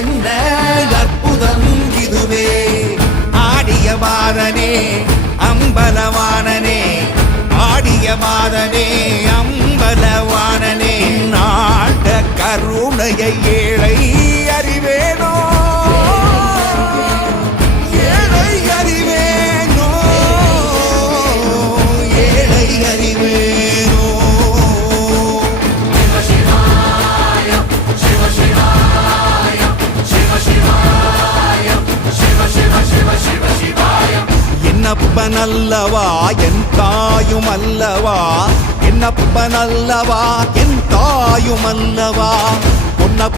என்ன அற்புதம் இதுவே. ஆடிய மாதனே அம்பலவானனே, ஆடிய மாதனே அம்பலவானனே, நாட கருணையை ஏழை அறிவேனோ, ஏழை அறிவேனோ, ஏழை அறிவேனோ. என்னப்பனல்லவா என் தாயும் அல்லவா, என்னப்பனல்லவா என் தாயும் அல்லவா.